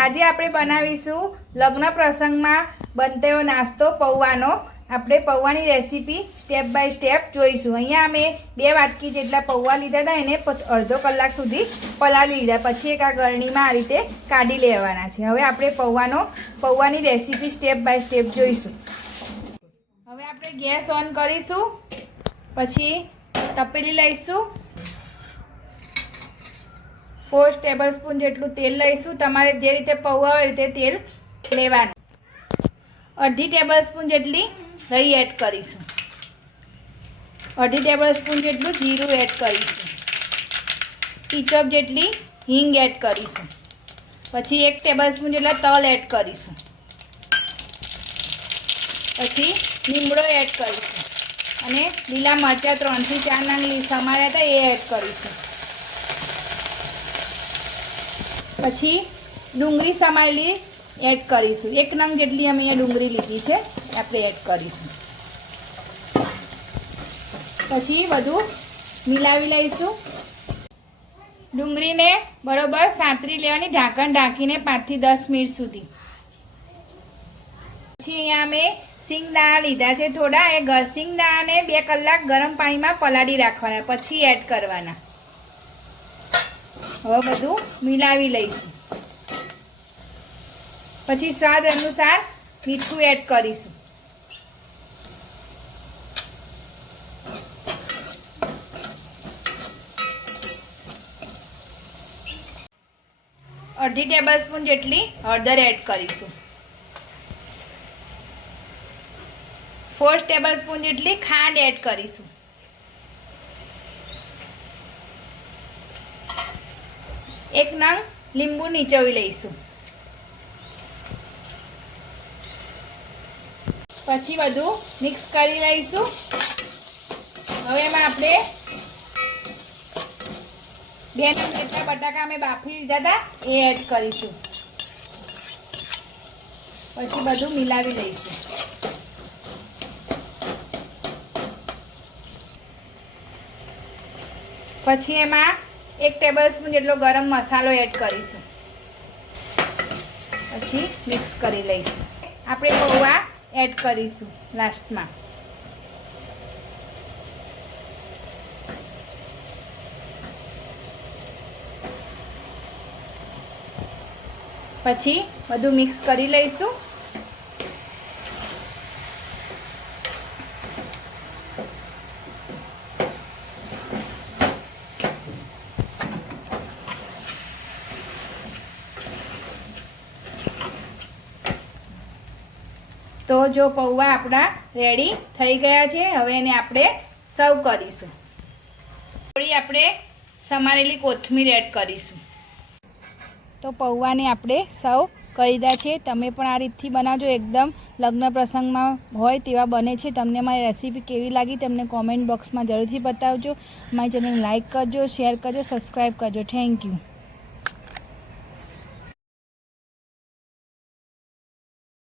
આજે આપણે બનાવીશું લગ્ન પ્રસંગમાં બનતો નાસ્તો પૌવાનો। આપણે પૌવાની રેસીપી સ્ટેપ બાય સ્ટેપ જોઈશું। અહીંયા અમે 2 વાટકી જેટલા પૌવા લીધા હતા, એને અડધો કલાક સુધી પલાળી લીધા, પછી એક આ ગરણીમાં આ રીતે કાઢી લેવાના છે। હવે આપણે પૌવાની રેસીપી સ્ટેપ બાય સ્ટેપ જોઈશું। હવે આપણે ગેસ ઓન કરીશું, પછી તપેલી લઈશું, 4 ટેબલસ્પૂન જેટલું તેલ લઈશું। તમારે જે રીતે પૌવા હોય એ રીતે તેલ લેવાનું। અડધી ટેબલસ્પૂન જેટલી દહીં એડ કરીશું, અડધી ટેબલસ્પૂન જેટલું જીરું એડ કરીશું, ટીચપ જેટલી હિંગ એડ કરીશું, પછી 1 ટેબલસ્પૂન જેટલા તલ એડ કરીશું, પછી લીમડો એડ કરીશું અને લીલા મરચાં 3 થી 4 નંગ સમાર્યા હતા એ એડ કરીશું। પછી ડુંગળી સમાયેલી એડ કરીશું, 1 નંગ જેટલી અમે અહીંયા ડુંગળી લીધી છે આપણે એડ કરીશું। પછી બધું મિલાવી લઈશું। ડુંગળીને બરોબર સાંતરી લેવાની, ઢાંકણ ઢાંકીને 5 થી 10 મિનિટ સુધી। પછી અહીંયા અમે સિંગદાણા લીધા છે થોડા, એ સિંગદાણાને 2 કલાક ગરમ પાણીમાં પલાળી રાખવાના, પછી એડ કરવાના। હવે બધું મિલાવી લઈશું, પછી સ્વાદ અનુસાર મીઠું એડ કરીશું। અડધી ટેબલસ્પૂન જેટલી હળદર એડ કરીશું, 4 ટેબલસ્પૂન જેટલી ખાંડ એડ કરીશું, 1 નંગ લીંબુ નીચોવી લઈશું। પછી બધું મિક્સ કરી લઈશું। હવે એમાં આપણે 2 નંગ જેટલા બટાકા અમે બાફી લીધા હતા એ એડ કરીશું, પછી બધું મિલાવી લઈશું। પછી એમાં 1 ટેબલસ્પૂન જેટલો ગરમ મસાલો એડ કરીશું, પછી મિક્સ કરી લઈશું। આપણે પૌવા એડ કરીશું લાસ્ટમાં। પછી બધું મિક્સ કરી લઈશું। તો જો પૌવા આપણા રેડી થઈ ગયા છે, હવે એને આપણે સર્વ કરીશું। થોડી આપણે સમારેલી કોથમીર એડ કરીશું। તો પૌવાને આપણે સર્વ કરી દીધા છે। તમે પણ આ રીતથી બનાવજો, એકદમ લગ્ન પ્રસંગમાં હોય તેવા બને છે। તમને મારી રેસીપી કેવી લાગી તમને કોમેન્ટ બોક્સમાં જરૂરથી બતાવજો। મારી ચેનલને લાઇક કરજો, શેર કરજો, સબસ્ક્રાઈબ કરજો। Thank you.